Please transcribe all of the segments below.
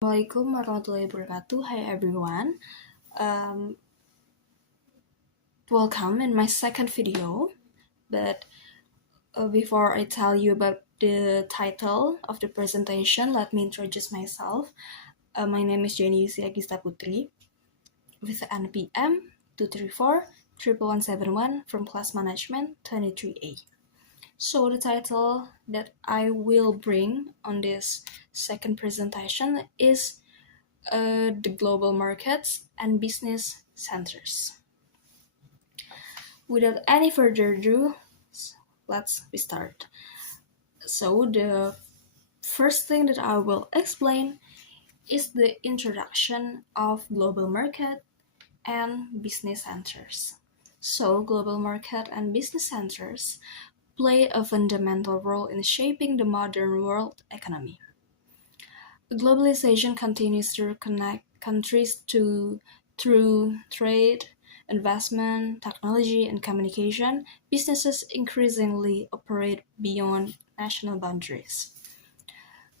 Assalamualaikum warahmatullahi wabarakatuh. Hi everyone. Um, Welcome in my second video. But before I tell you about the title of the presentation, let me introduce myself. My name is Jenny Yusi Agista Putri with NPM 234-11171 from Class Management 23A. So the title that I will bring on this second presentation is the global markets and business centers. Without any further ado, let's start. So the first thing that I will explain is the introduction of global market and business centers. So global market and business centers play a fundamental role in shaping the modern world economy. Globalization continues to connect countries through trade, investment, technology, and communication. Businesses increasingly operate beyond national boundaries.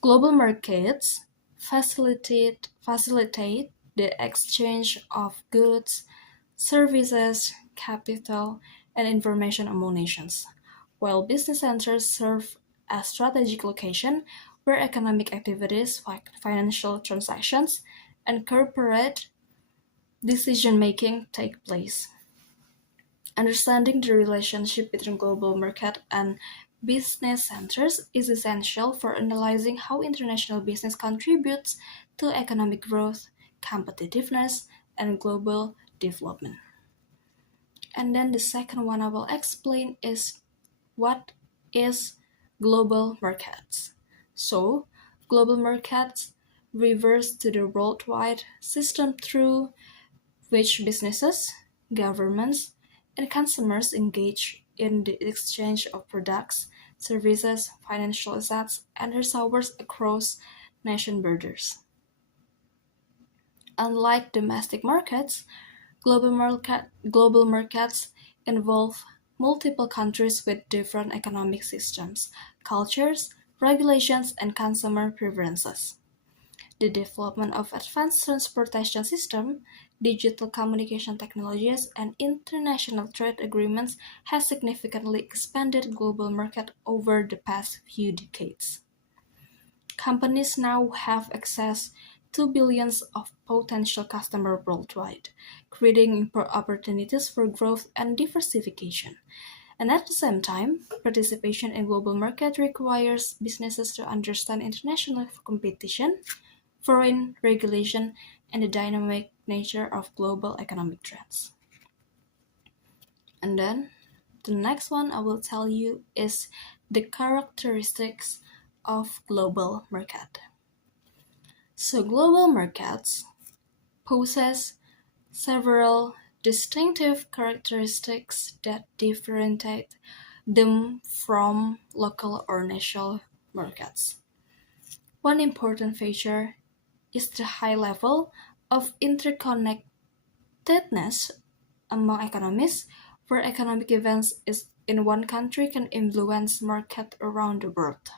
Global markets facilitate the exchange of goods, services, capital, and information among nations, while business centers serve as strategic location where economic activities like financial transactions and corporate decision-making take place. Understanding the relationship between global market and business centers is essential for analyzing how international business contributes to economic growth, competitiveness, and global development. And then the second one I will explain is what is global markets. So, global markets refers to the worldwide system through which businesses, governments, and consumers engage in the exchange of products, services, financial assets, and resources across nation borders. Unlike domestic markets, global markets involve multiple countries with different economic systems, cultures, regulations, and consumer preferences. The development of advanced transportation systems, digital communication technologies, and international trade agreements has significantly expanded global market over the past few decades. Companies now have access to billions of potential customers worldwide, creating opportunities for growth and diversification. And at the same time, participation in global market requires businesses to understand international competition, foreign regulation, and the dynamic nature of global economic trends. And then the next one I will tell you is the characteristics of global market. So global markets possess several distinctive characteristics that differentiate them from local or national markets. One important feature is the high level of interconnectedness among economies, where economic events in one country can influence market around the world.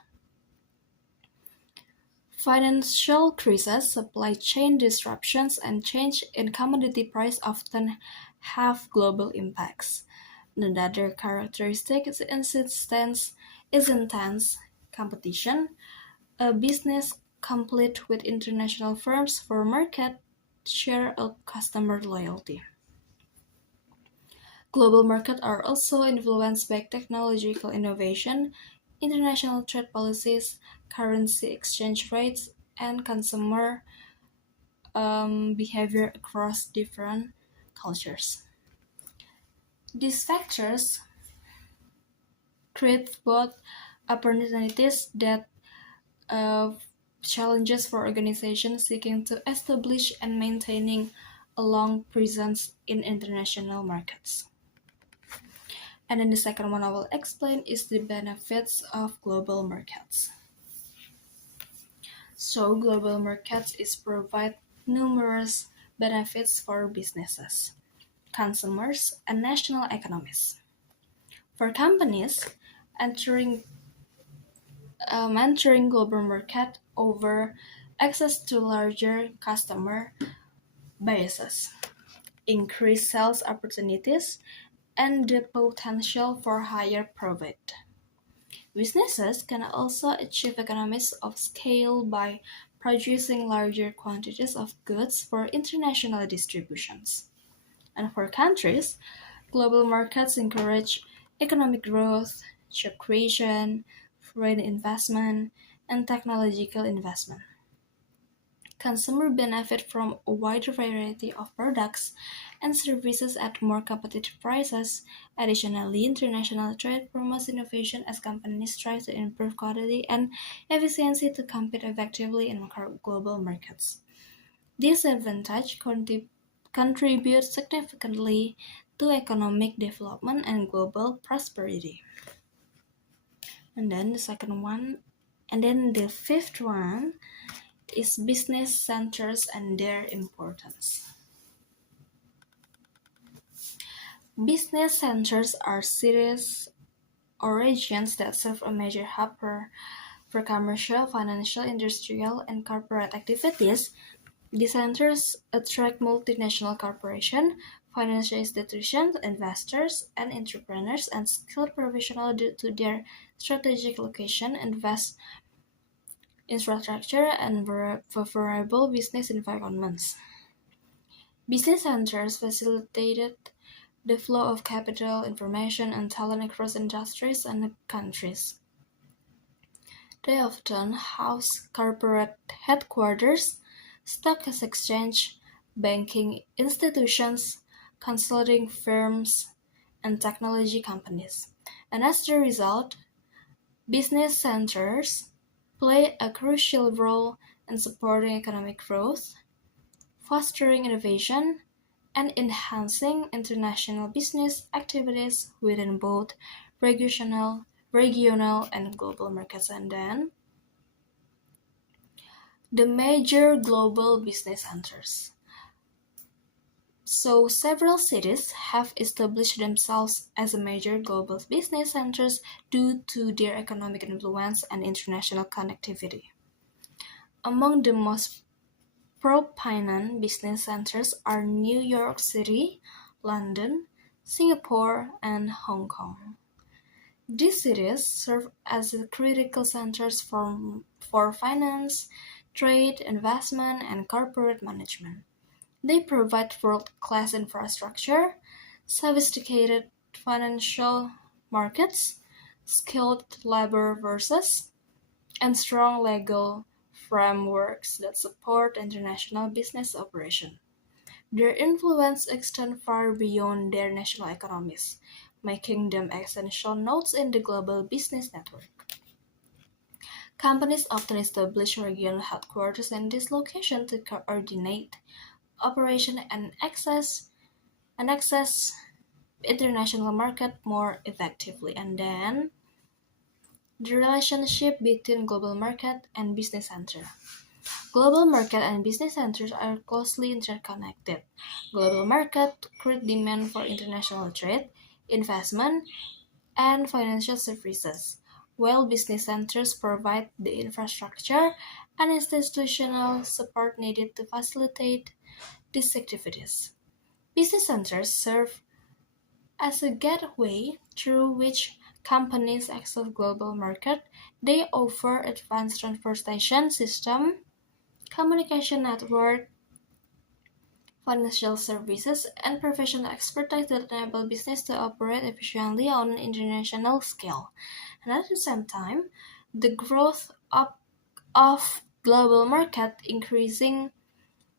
Financial crises, supply chain disruptions, and change in commodity price often have global impacts. Another characteristic is intense competition. A business compete with international firms for market share or customer loyalty. Global markets are also influenced by technological innovation, international trade policies, currency exchange rates, and consumer behavior across different cultures. These factors create both opportunities that uh, challenges for organizations seeking to establish and maintaining a long presence in international markets. And then the second one I will explain is the benefits of global markets. So global markets provide numerous benefits for businesses, consumers, and national economies. For companies, entering global market over access to larger customer bases, increased sales opportunities, and the potential for higher profit. Businesses can also achieve economies of scale by producing larger quantities of goods for international distributions. And for countries, global markets encourage economic growth, job creation, foreign investment, and technological investment. Consumers benefit from a wider variety of products and services at more competitive prices. Additionally, international trade promotes innovation as companies try to improve quality and efficiency to compete effectively in global markets. This advantage contributes significantly to economic development and global prosperity. And then the second one, and then the fifth one is business centers and their importance. Business centers are cities or regions that serve a major hub for commercial, financial, industrial, and corporate activities. These centers attract multinational corporations, financial institutions, investors, and entrepreneurs and skilled professionals due to their strategic location, invest infrastructure, and favorable business environments. Business centers facilitated the flow of capital, information, and talent across industries and countries. They often house corporate headquarters, stock exchange, banking institutions, consulting firms, and technology companies. And as a result, business centers play a crucial role in supporting economic growth, fostering innovation, and enhancing international business activities within both regional and global markets. And then the major global business centers. So several cities have established themselves as major global business centers due to their economic influence and international connectivity. Among the most prominent business centers are New York City, London, Singapore, and Hong Kong. These cities serve as critical centers for finance, trade, investment, and corporate management. They provide world-class infrastructure, sophisticated financial markets, skilled labor forces, and strong legal frameworks that support international business operation. Their influence extends far beyond their national economies, making them essential nodes in the global business network. Companies often establish regional headquarters in this location to coordinate operation and access international market more effectively. And then the relationship between global market and business center. Global market and business centers are closely interconnected. Global market create demand for international trade, investment, and financial services, while business centers provide the infrastructure and institutional support needed to facilitate these activities. Business centers serve as a gateway through which companies access global market. They offer advanced transportation system, communication network, financial services, and professional expertise that enable business to operate efficiently on an international scale. And at the same time, the growth of global market increasing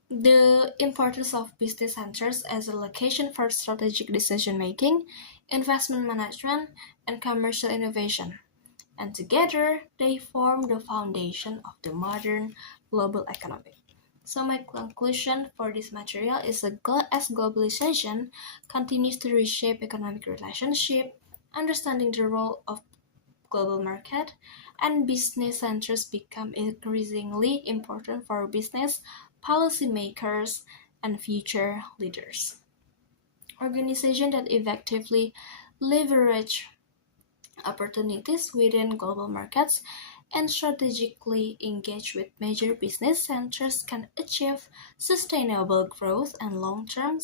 the importance of business centers as a location for strategic decision making, investment management, and commercial innovation. And together, they form the foundation of the modern global economy. So my conclusion for this material is that as globalization continues to reshape economic relationship, understanding the role of global market and business centers become increasingly important for business policymakers and future leaders. Organizations that effectively leverage opportunities within global markets and strategically engage with major business centers can achieve sustainable growth and long-term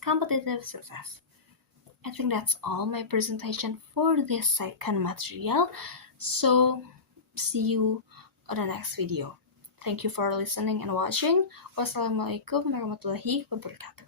competitive success. I think that's all my presentation for this second material. So, see you on the next video. Thank you for listening and watching. Wassalamualaikum warahmatullahi wabarakatuh.